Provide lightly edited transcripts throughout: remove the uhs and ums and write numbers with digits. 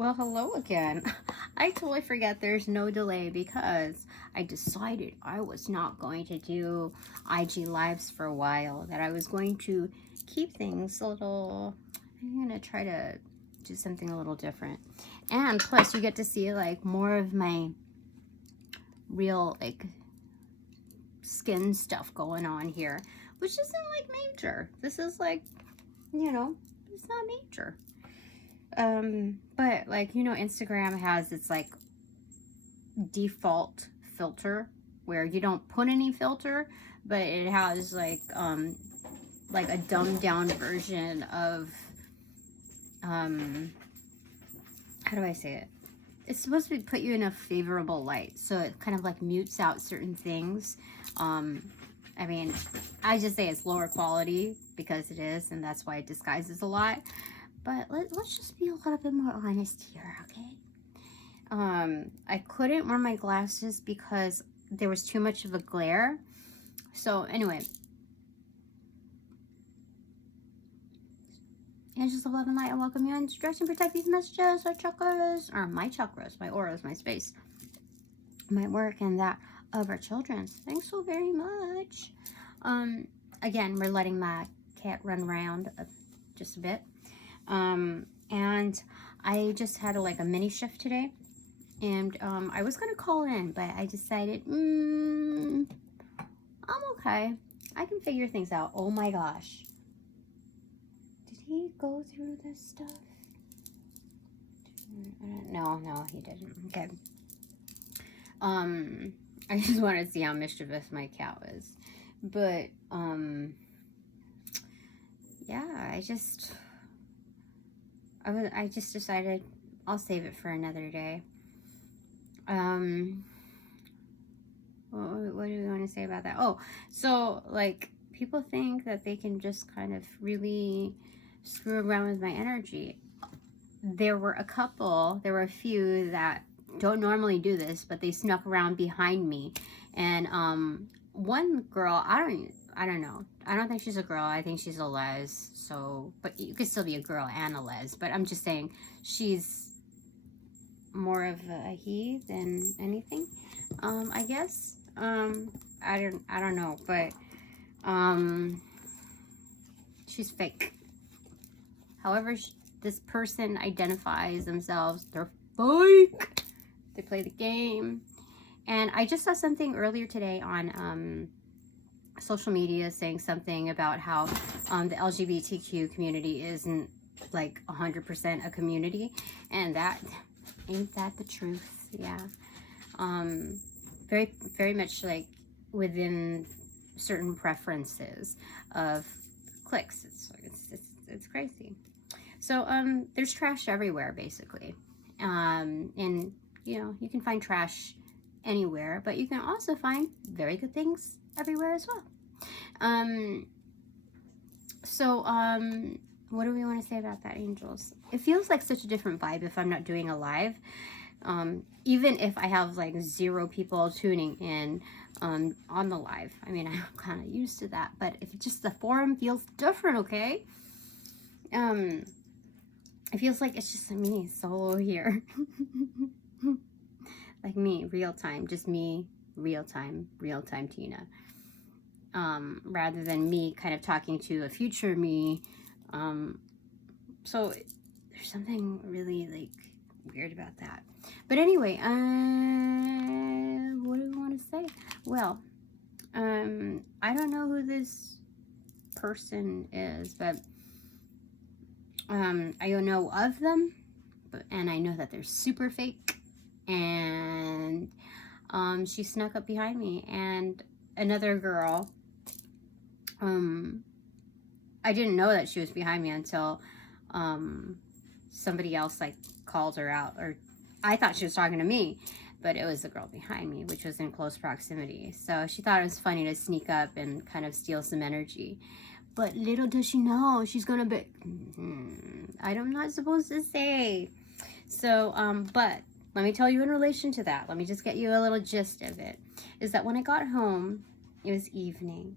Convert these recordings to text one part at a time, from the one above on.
Well, hello again. I totally forget there's no delay because I decided I was not going to do IG lives for a while, that I was going to keep things a little, I'm going to try to do something a little different. And plus you get to see like more of my real like skin stuff going on here, which isn't like major. This is like, you know, it's not major. But like, you know, Instagram has its like default filter where you don't put any filter, but it has like a dumbed down version of how do I say it? It's supposed to put you in a favorable light, so it kind of like mutes out certain things. I mean, I just say it's lower quality because it is, and that's why it disguises a lot. But let's just be a little bit more honest here, okay? I couldn't wear my glasses because there was too much of a glare. So anyway, angels of love and light, I welcome you and direct and protect these messages, our chakras, or my chakras, my auras, my space, my work, and that of our children. Thanks so very much. Again, we're letting my cat run around just a bit. And I just had a mini shift today, and I was gonna call in, but I decided I'm okay, I can figure things out. Oh my gosh, did he go through this stuff? No, he didn't. Okay. I just wanted to see how mischievous my cat was, but yeah, I just decided I'll save it for another day. What do we want to say about that? Oh, so like people think that they can just kind of really screw around with my energy. There were a few that don't normally do this, but they snuck around behind me. And one girl, I don't know. I don't think she's a girl. I think she's a les. So, but you could still be a girl and a les. But I'm just saying she's more of a he than anything. I guess. I don't know. But she's fake. However, this person identifies themselves, they're fake. They play the game. And I just saw something earlier today on social media saying something about how the LGBTQ community isn't like 100% a community, and ain't that the truth? Yeah. Very, very much like within certain preferences of cliques. It's crazy. So there's trash everywhere basically, and you know, you can find trash anywhere, but you can also find very good things everywhere as well. What do we want to say about that, angels? It feels like such a different vibe if I'm not doing a live, even if I have like 0 people tuning in on the live. I mean, I'm kind of used to that, but if just the forum feels different, okay? It feels like it's just me solo here. Like me, real time, just me, real time Tina. Rather than me kind of talking to a future me. So there's something really like weird about that. But anyway, what do we want to say? Well, I don't know who this person is, but I don't know of them, and I know that they're super fake. And she snuck up behind me, and another girl, I didn't know that she was behind me until somebody else like called her out, or I thought she was talking to me, but it was the girl behind me, which was in close proximity. So she thought it was funny to sneak up and kind of steal some energy. But little does she know, she's gonna be, I'm not supposed to say. So, but let me tell you in relation to that, let me just get you a little gist of it, is that when I got home, it was evening,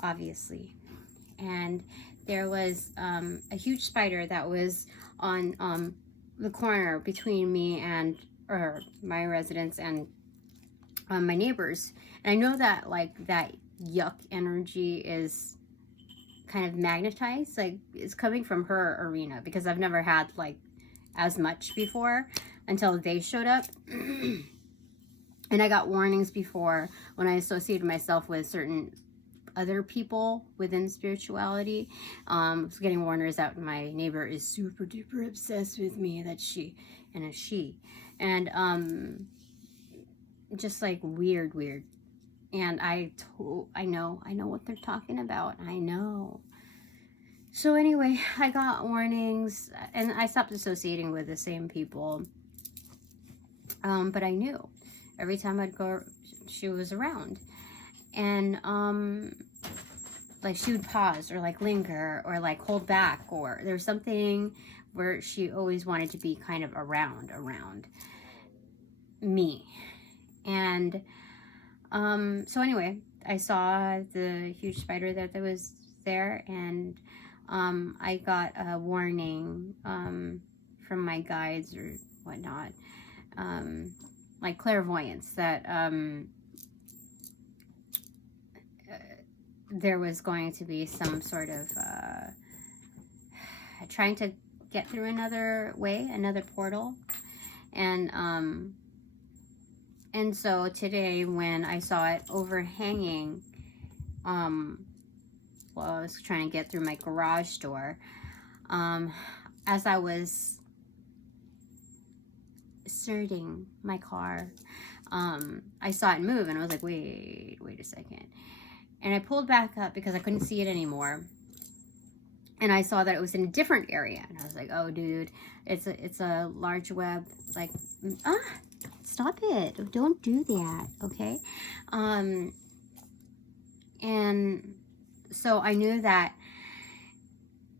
obviously. And there was a huge spider that was on the corner between me and, or my residence and my neighbors. And I know that like that yuck energy is kind of magnetized, like it's coming from her arena, because I've never had like as much before until they showed up. And I got warnings before when I associated myself with certain other people within spirituality. I was getting warnings that my neighbor is super duper obsessed with me, that she, and a she, and just like weird. And I know what they're talking about. I know. So anyway, I got warnings, and I stopped associating with the same people. But I knew every time I'd go, she was around. And like she would pause or like linger or like hold back, or there's something where she always wanted to be kind of around me. And so anyway, I saw the huge spider that was there, and I got a warning from my guides or whatnot, like clairvoyance, that there was going to be some sort of trying to get through another way, another portal. And so today when I saw it overhanging, well, I was trying to get through my garage door, as I was starting my car, I saw it move, and I was like, wait a second. And I pulled back up because I couldn't see it anymore. And I saw that it was in a different area. And I was like, oh, dude, it's a large web. Like, stop it. Don't do that, okay? And so I knew that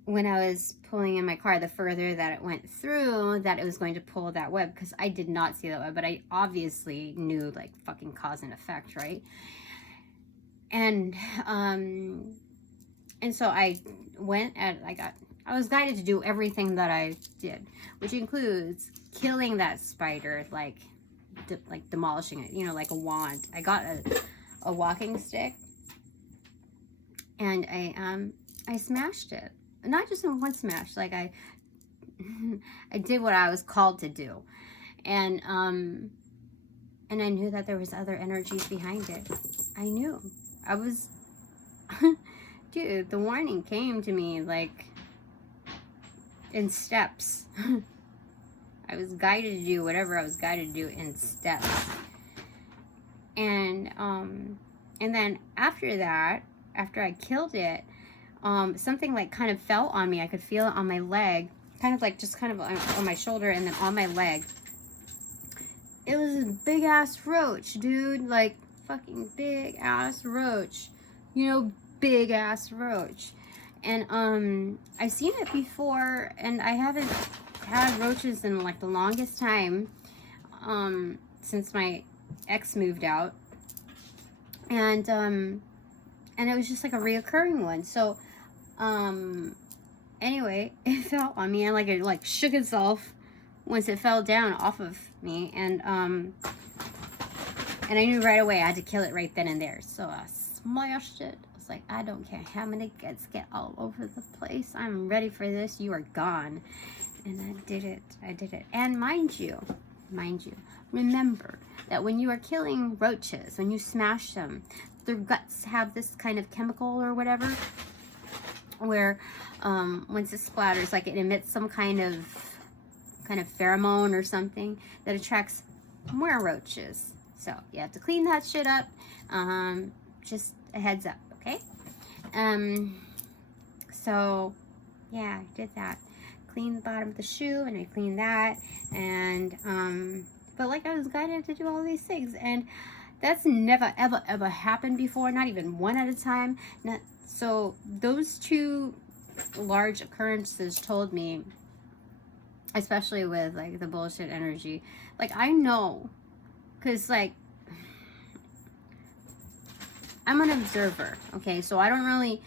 when I was pulling in my car, the further that it went through, that it was going to pull that web, because I did not see that web, but I obviously knew like fucking cause and effect, right? And so I went and I was guided to do everything that I did, which includes killing that spider, like demolishing it, you know, like a wand. I got a walking stick, and I smashed it. Not just in one smash, like I did what I was called to do. And I knew that there was other energies behind it. I knew. I was, dude, the warning came to me like in steps. I was guided to do whatever I was guided to do in steps. And then after that, after I killed it, something like kind of fell on me. I could feel it on my leg, kind of like just kind of on my shoulder, and then on my leg. It was a big ass roach, dude, like fucking big ass roach, you know, big ass roach. And I've seen it before, and I haven't had roaches in like the longest time, since my ex moved out. And it was just like a reoccurring one. So anyway, it fell on me, and like it like shook itself once it fell down off of me, and I knew right away I had to kill it right then and there. So I smashed it. I was like, I don't care how many guts get all over the place. I'm ready for this. You are gone. And I did it. And mind you, remember that when you are killing roaches, when you smash them, their guts have this kind of chemical or whatever, where once it splatters, like it emits some kind of pheromone or something that attracts more roaches. So you have to clean that shit up. Just a heads up, okay? So yeah, I did that. Cleaned the bottom of the shoe, and I cleaned that, and but like I was guided to do all these things, and that's never ever happened before, not even one at a time. So those two large occurrences told me, especially with like the bullshit energy, like I know, because like I'm an observer, okay? So I don't really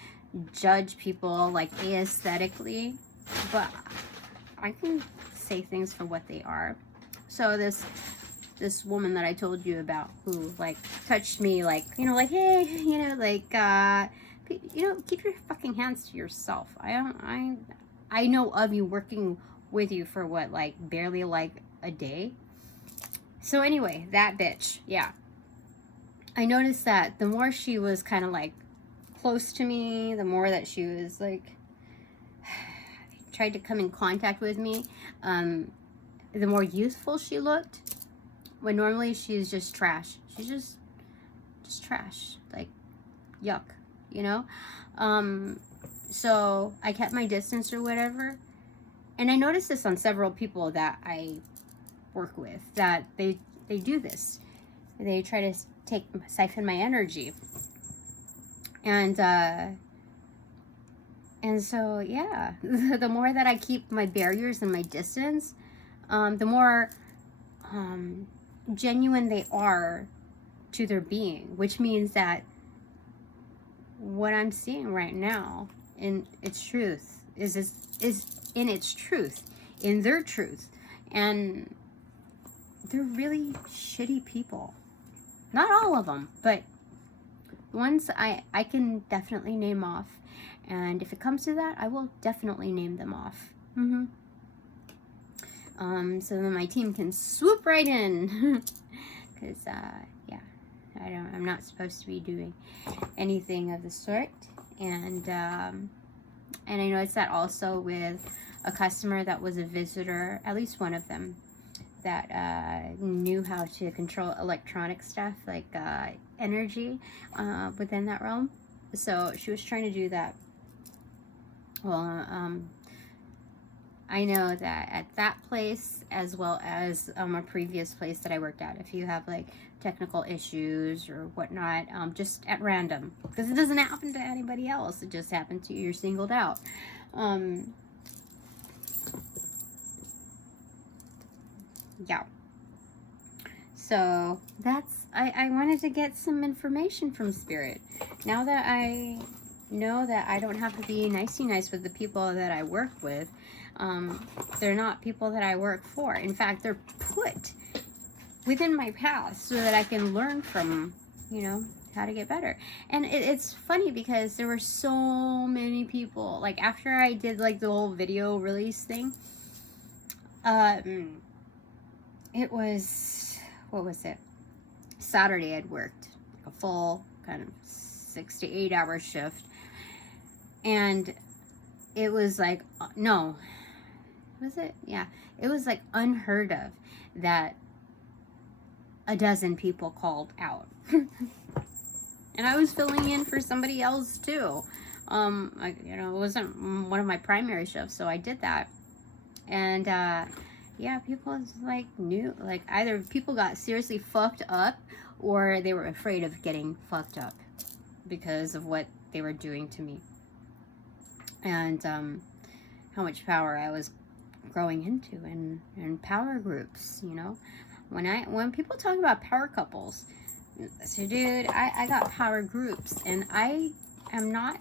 judge people like aesthetically, but I can say things for what they are. So this woman that I told you about, who like touched me, like, you know, like, hey, you know, like, you know, keep your fucking hands to yourself. I know of you working with you for what, like barely like a day. So anyway, that bitch, yeah. I noticed that the more she was kind of like close to me, the more that she was like tried to come in contact with me, the more youthful she looked. When normally she's just trash. She's just trash. Like, yuck, you know? So I kept my distance or whatever. And I noticed this on several people that I work with, that they do this. They try to siphon my energy. And so, yeah, the more that I keep my barriers and my distance, the more genuine they are to their being, which means that what I'm seeing right now in its truth is in its truth, in their truth. And they're really shitty people. Not all of them, but the ones I can definitely name off. And if it comes to that, I will definitely name them off. So then my team can swoop right in. Because, yeah, I'm not supposed to be doing anything of the sort. And I noticed that also with a customer that was a visitor, at least one of them, that knew how to control electronic stuff, like energy, within that realm. So she was trying to do that. Well, I know that at that place, as well as a previous place that I worked at, if you have like technical issues or whatnot, just at random, because it doesn't happen to anybody else, it just happened to you, you're singled out. Yeah. So that's, I wanted to get some information from Spirit. Now that I know that I don't have to be nice with the people that I work with, they're not people that I work for. In fact, they're put within my path so that I can learn from, you know, how to get better. And it's funny because there were so many people, like after I did like the whole video release thing, it was, what was it? Saturday I'd worked a full kind of 6 to 8 hour shift. And it was like, no, was it? Yeah. It was like unheard of that a dozen people called out. And I was filling in for somebody else too. You know, it wasn't one of my primary shifts, so I did that. And, yeah, people like knew, like either people got seriously fucked up or they were afraid of getting fucked up because of what they were doing to me. And how much power I was growing into in power groups, you know. When people talk about power couples, so dude, I got power groups, and I am not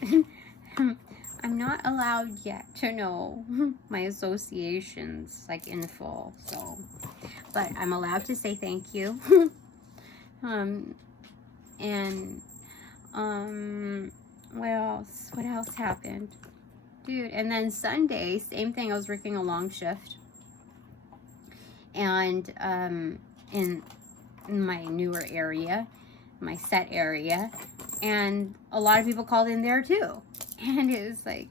I'm not allowed yet to know my associations like in full, so, but I'm allowed to say thank you. And what else happened? Dude, and then Sunday, same thing, I was working a long shift. And in my newer area, my set area, and a lot of people called in there too. And it was like,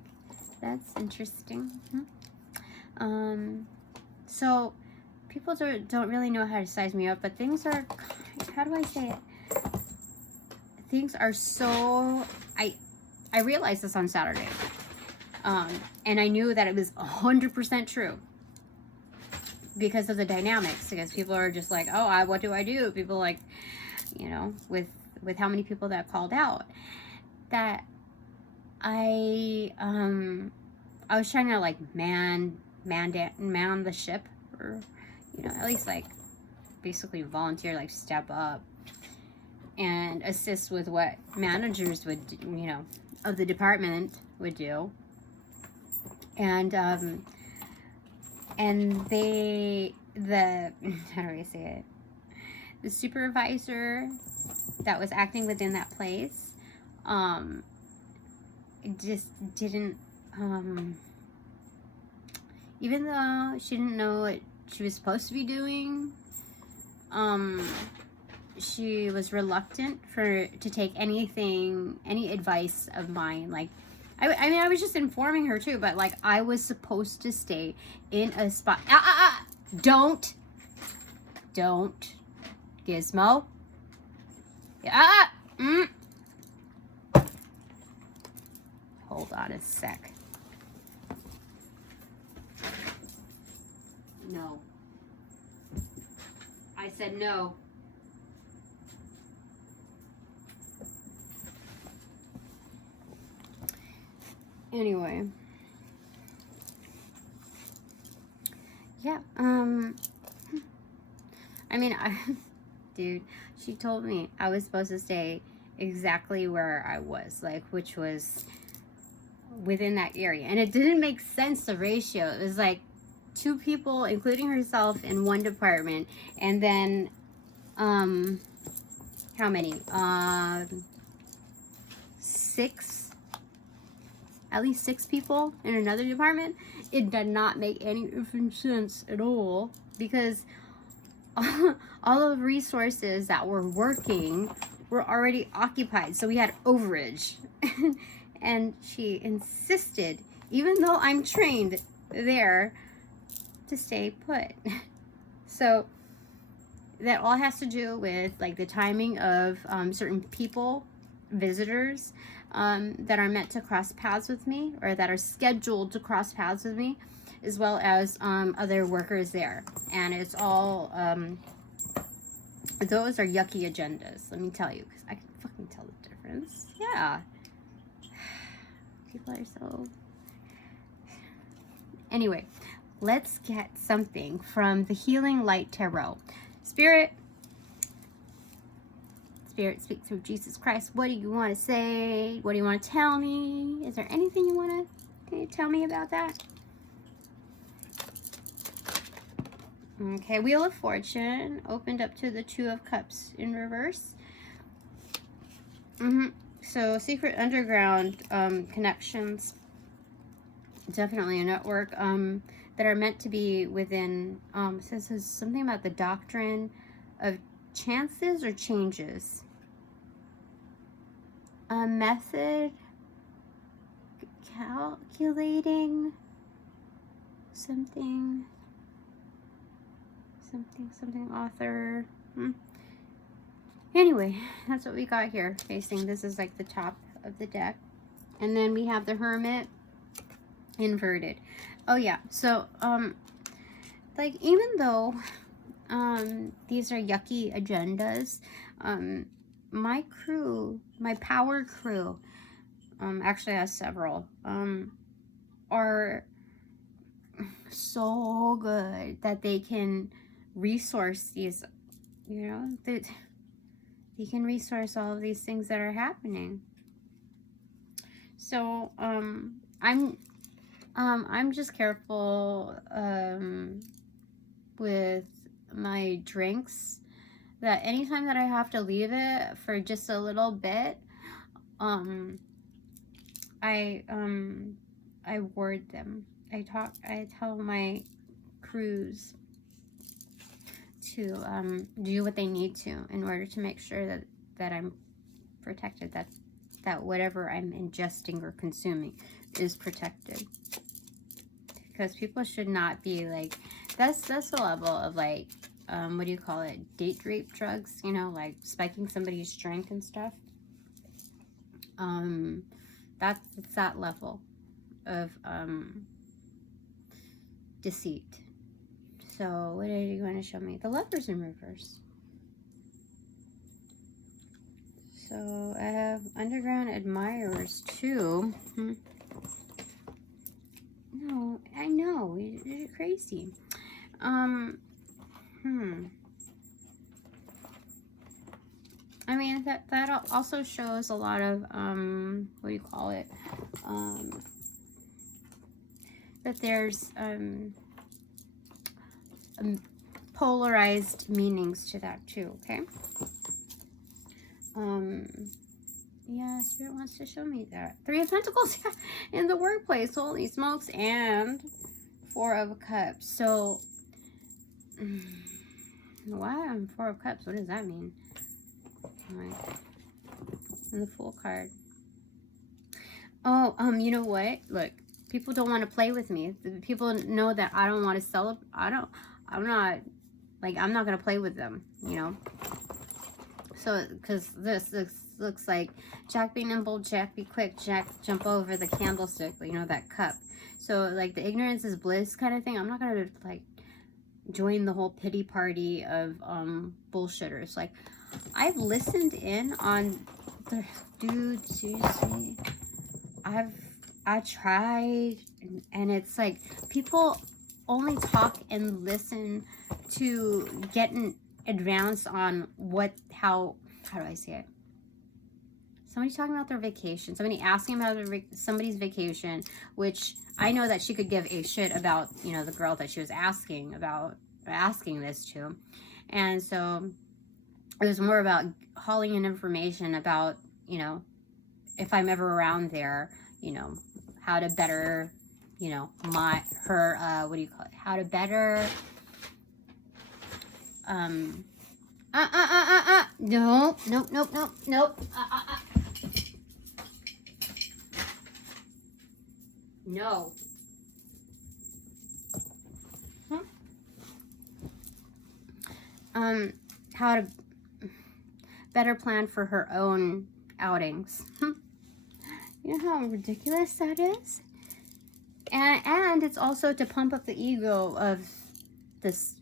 that's interesting. So people don't really know how to size me up, but things are, how do I say it? Things are so, I realized this on Saturday. And I knew that it was 100% true because of the dynamics, because people are just like, oh, what do I do? People like, you know, with how many people that called out, that I was trying to like man the ship, or, you know, at least like basically volunteer, like step up and assist with what managers would, you know, of the department would do. And and how do I say it? The supervisor that was acting within that place, just didn't, even though she didn't know what she was supposed to be doing, she was reluctant to take any advice of mine. Like, I mean, I was just informing her too, but like, I was supposed to stay in a spot. Don't, Gizmo. Hold on a sec. No. I said no. Anyway. Yeah, I mean, dude, she told me I was supposed to stay exactly where I was, like, which was within that area. And it didn't make sense, the ratio. It was like 2 people, including herself, in one department. And then, how many? 6, at least 6 people in another department. It did not make any sense at all, because all of the resources that were working were already occupied, so we had overage. And she insisted, even though I'm trained there, to stay put. So that all has to do with like the timing of certain people, visitors, that are meant to cross paths with me, or that are scheduled to cross paths with me, as well as other workers there. And it's all, those are yucky agendas, let me tell you, because I can fucking tell the difference. Yeah. People are so... Anyway, let's get something from the Healing Light Tarot. Spirit, speak through Jesus Christ. What do you want to say? What do you want to tell me? Is there anything you want to tell me about that? Okay, Wheel of Fortune opened up to the 2 of Cups in reverse. So secret underground connections, definitely a network that are meant to be within. Says something about the doctrine of chances or changes. A method calculating something author. Anyway, that's what we got here facing. This is like the top of the deck. And then we have the Hermit inverted. Oh yeah, so like, even though these are yucky agendas, my crew, my power crew, actually has several, are so good that they can resource these, you know, they can resource all of these things that are happening. So I'm just careful with my drinks, that anytime that I have to leave it for just a little bit, I ward them. I tell my crews to do what they need to in order to make sure that I'm protected, that whatever I'm ingesting or consuming is protected. Because people should not be like, that's the level of like, what do you call it, date rape drugs, you know, like spiking somebody's drink and stuff. It's that level of deceit. So what are you going to show me? The Lovers in reverse. So I have underground admirers too. No, I know, you're crazy. I mean, that also shows a lot of what do you call it? That there's polarized meanings to that too, okay? Yeah, Spirit wants to show me that. 3 of Pentacles in the workplace. Holy smokes. And 4 of Cups. So, what? 4 of Cups. What does that mean? Right. And the Fool card. Oh, you know what? Look, people don't want to play with me. People know that I don't want to celebrate. I'm not going to play with them, you know? So, because this looks like Jack be nimble, Jack be quick, Jack jump over the candlestick, you know, that cup. So, like, the ignorance is bliss kind of thing. I'm not going to, like, join the whole pity party of bullshitters. Like, I've listened in on the dude, seriously. I tried, and it's like people only talk and listen to get an advance on how do I say it? Somebody talking about their vacation, somebody asking about somebody's vacation, which I know that she could give a shit about, you know, the girl that she was asking this to. And so it was more about hauling in information about, you know, if I'm ever around there, you know, how to better, you know, what do you call it? How to better, nope. No. How to better plan for her own outings. You know how ridiculous that is? And it's also to pump up the ego of this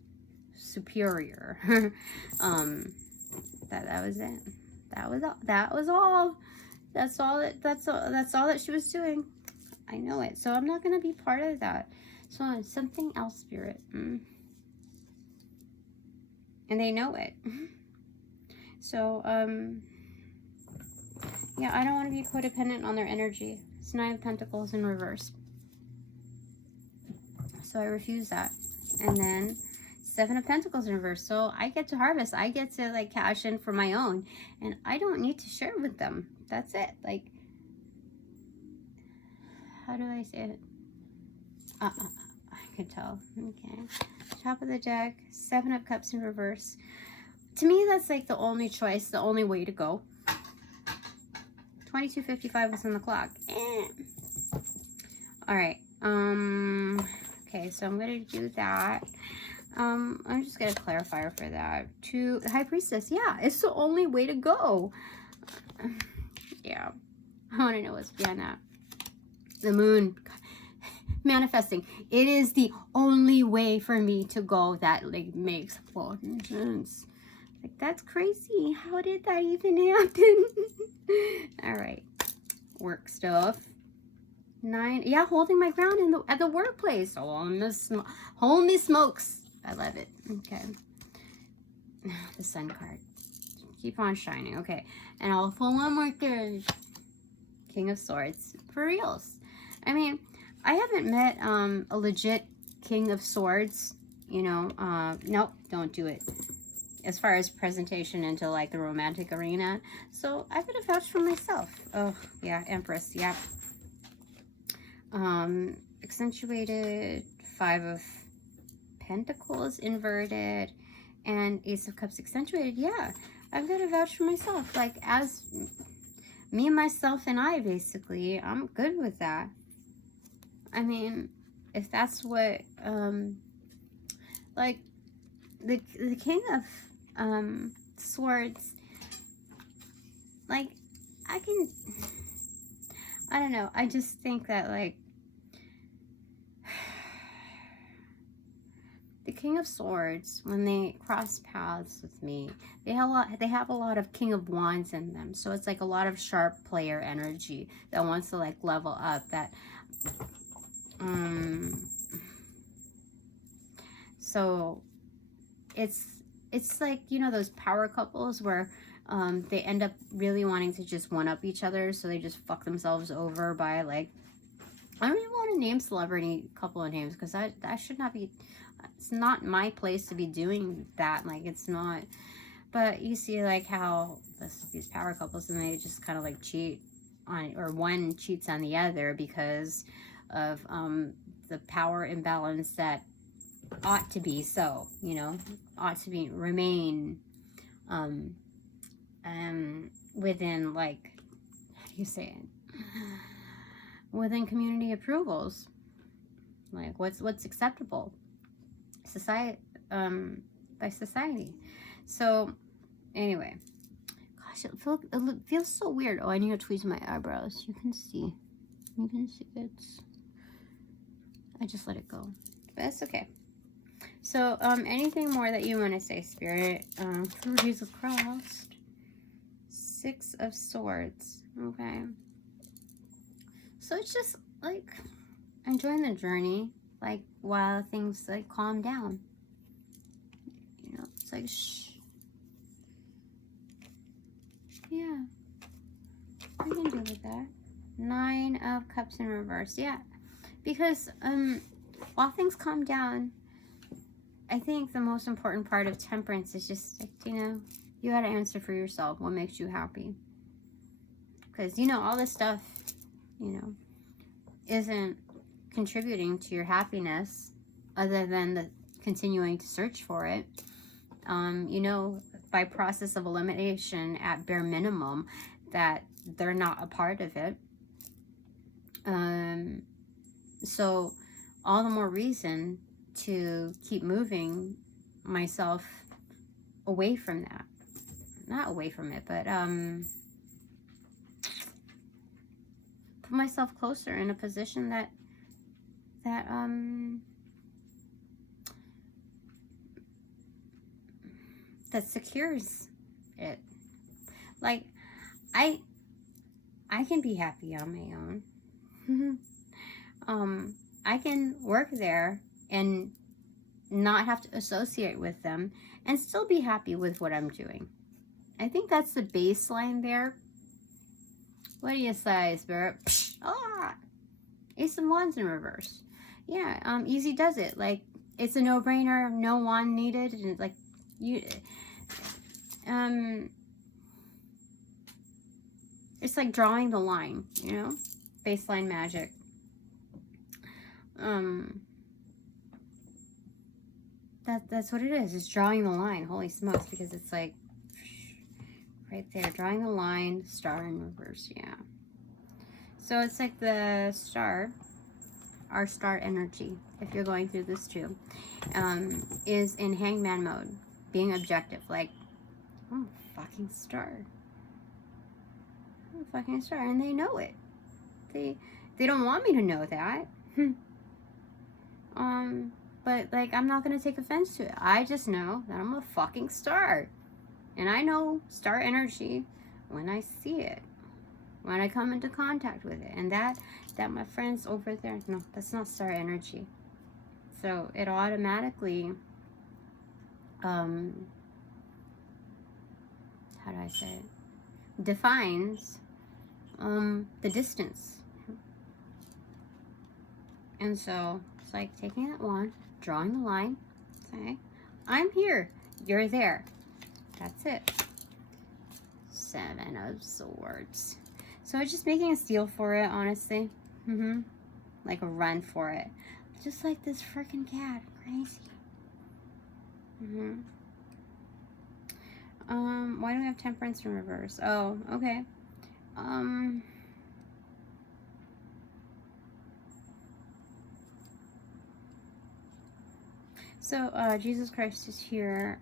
superior. That was it. That was all. That's all that she was doing. I know it. So I'm not gonna be part of that. So something else, Spirit. And they know it. So yeah, I don't want to be codependent on their energy. It's 9 of Pentacles in reverse. So I refuse that. And then 7 of Pentacles in reverse. So I get to harvest. I get to, like, cash in for my own. And I don't need to share with them. That's it. Like, how do I say it? I can tell. Okay. Top of the deck. 7 of Cups in reverse. To me, that's like the only choice, the only way to go. 22:55 was on the clock. All right. Okay, so I'm gonna do that. I'm just gonna clarifier for that. To the High Priestess. Yeah, it's the only way to go. Yeah, I want to know what's beyond that. The Moon. Manifesting. It is the only way for me to go that, like, makes fucking sense. Like, that's crazy. How did that even happen? All right. Work stuff. 9. Yeah, holding my ground at the workplace. Oh, holy smokes. I love it. Okay. The Sun card. Keep on shining. Okay. And I'll pull one more card. King of Swords. For reals. I mean, I haven't met a legit King of Swords. You know, nope, don't do it. As far as presentation into, like, the romantic arena. So I'm gonna vouch for myself. Oh, yeah, Empress, yeah. Accentuated, 5 of Pentacles inverted, and Ace of Cups accentuated. Yeah, I've got to vouch for myself. Like, as me, myself, and I, basically, I'm good with that. I mean, if that's what, like, the King of Swords, like, I don't know, I just think that, like, the King of Swords, when they cross paths with me, they have a lot of King of Wands in them, so it's like a lot of sharp player energy that wants to, like, level up, that, so it's like, you know, those power couples where they end up really wanting to just one-up each other, so they just fuck themselves over by, like, I don't even want to name celebrity couple of names because that should not be, it's not my place to be doing that. Like, it's not. But you see like how these power couples, and they just kind of like cheat on, or one cheats on the other because of the power imbalance that ought to be, so, you know, ought to be, remain within, like, how do you say it, within community approvals, like what's acceptable society, by society. So anyway, gosh, it feels so weird. Oh, I need to tweeze my eyebrows. You can see it's, I just let it go, but it's okay. So, anything more that you want to say, Spirit? Through Jesus Christ. 6 of Swords. Okay. So it's just, like, enjoying the journey, like, while things, like, calm down. You know, it's like, shh. Yeah. We can deal with that. 9 of Cups in reverse. Yeah. Because, while things calm down, I think the most important part of temperance is just, like, you know, you gotta answer for yourself what makes you happy. Because, you know, all this stuff, you know, isn't contributing to your happiness other than the continuing to search for it. You know, by process of elimination at bare minimum, that they're not a part of it. So all the more reason to keep moving myself away from that. Not away from it, but put myself closer in a position that secures it. Like, I can be happy on my own. I can work there and not have to associate with them and still be happy with what I'm doing. I think that's the baseline there. What do you say, Spirit? Psh, ah! Ace of Wands in reverse. Yeah, easy does it. Like, it's a no-brainer, no wand needed, and like, you, it's like drawing the line, you know? Baseline magic. That's what it is. It's drawing the line. Holy smokes, because it's like right there, drawing the line, star in reverse. Yeah. So it's like the star, our star energy, if you're going through this too, is in hangman mode, being objective. Like, I'm a fucking star. I'm a fucking star, and they know it. They don't want me to know that. But, like, I'm not going to take offense to it. I just know that I'm a fucking star. And I know star energy when I see it. When I come into contact with it. And that my friends over there, no, that's not star energy. So, it automatically, how do I say it? Defines, the distance. And so, it's like taking that wand, drawing the line, say, I'm here, you're there. That's it. 7 of Swords. So it's just making a steal for it, honestly. Like a run for it. Just like this freaking cat. Crazy. Why do we have Temperance in reverse? Oh, okay. So, Jesus Christ is here,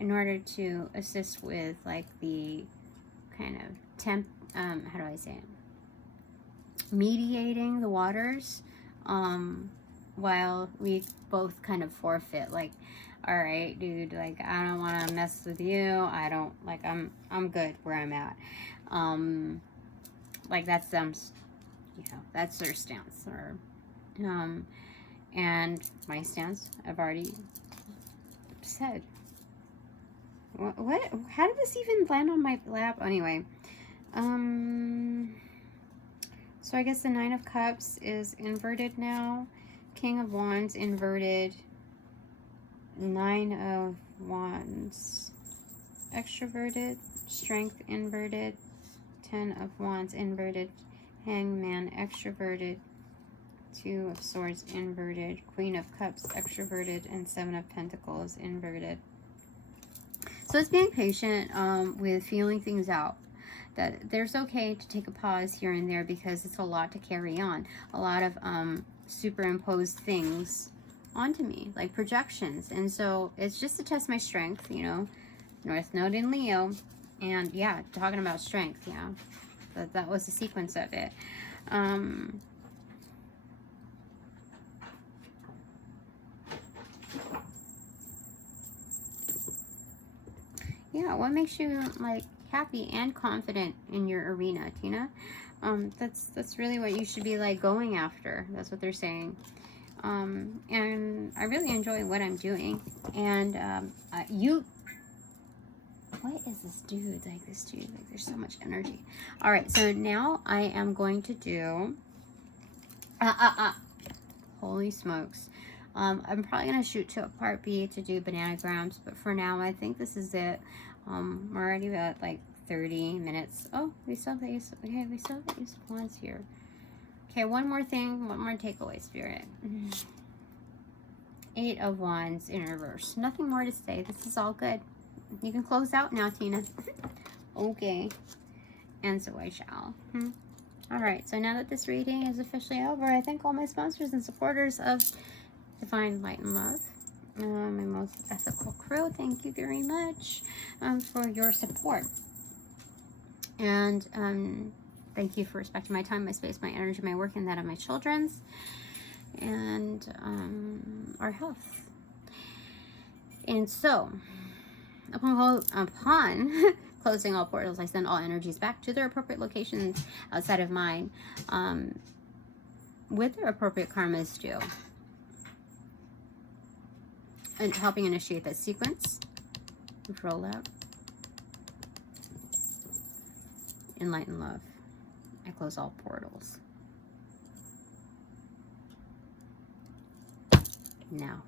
in order to assist with, like, the kind of how do I say it? Mediating the waters, while we both kind of forfeit, like, all right, dude, like, I don't want to mess with you. I don't, like, I'm good where I'm at. Like, that's them, you know, that's their stance, or, and my stance, I've already said. What? How did this even land on my lap? Anyway, so So I guess the Nine of Cups is inverted now. King of Wands inverted. Nine of Wands extroverted. Strength inverted. 10 of Wands inverted. Hangman extroverted. 2 of Swords inverted. Queen of Cups extroverted. And 7 of Pentacles inverted. So it's being patient with feeling things out. That there's okay to take a pause here and there because it's a lot to carry on. A lot of superimposed things onto me, like projections. And so it's just to test my strength, you know. North Node in Leo. And yeah, talking about strength, yeah. That was the sequence of it. Yeah, what makes you like happy and confident in your arena, Tina? That's really what you should be like going after. That's what they're saying. And I really enjoy what I'm doing. And what is this dude? Like this dude, like there's so much energy. All right, so now I am going to do. Holy smokes. I'm probably going to shoot to a part B to do bananagrams, but for now, I think this is it. We're already at like 30 minutes. Oh, we still have the Ace. Okay, we still have the Ace of Wands here. Okay, one more thing, one more takeaway, Spirit. 8 of Wands in reverse. Nothing more to say. This is all good. You can close out now, Tina. Okay. And so I shall. All right, so now that this reading is officially over, I thank all my sponsors and supporters of Divine Light and Love, my most ethical crew. Thank you very much for your support. And thank you for respecting my time, my space, my energy, my work, and that of my children's. And our health. And so, upon closing all portals, I send all energies back to their appropriate locations outside of mine with their appropriate karmas due. And helping initiate that sequence. Roll out. In light and love. I close all portals. Now.